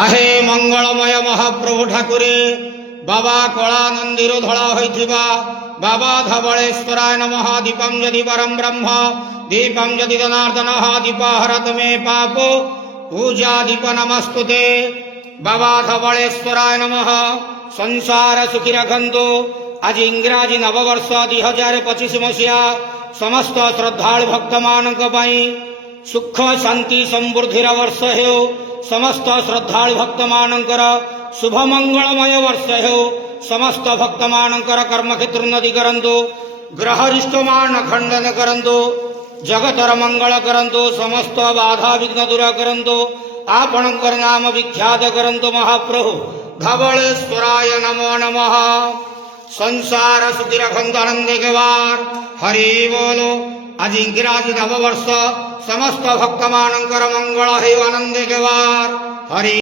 आहे मंगलमय महाप्रभु ठाकुरे बाबा कलानंदीर धड़ा होइथिबा बाबा धवलेश्वराय नमः। दीपम यदि परम ब्रह्म दीपम यदि जनार्दन दीप हरत मे पाप पूजा दीप नमस्तुते। बाबा धवलेश्वराय नमः। संसार सुखी रखंतु। आज इंग्राजी नववर्ष 2025 मसीहा समस्त श्रद्धालु भक्त मानक पाई सुख शांति समृद्धिर वर्ष हेउ। समस्त श्रद्धालु भक्त मानकर शुभ मंगलमय वर्ष हेउ। समस्त भक्त मानकर कर्मक्षेत्र उन्नति करंतु। ग्रहरिष्ट मान खंडन करंतु। जगतर मंगल करंतु। समस्त बाधा विघ्न दूर करंतु। आपणकर नाम विख्यात करंतु। महाप्रभु धवलेश्वराय नमो नमः। संसार सुखी रखंतु आनंदे केवार हरि बोलो। आज इंग्राजी नववर्ष समस्त भक्त मानकर मंगल हेउ आनंदे केवार हरि।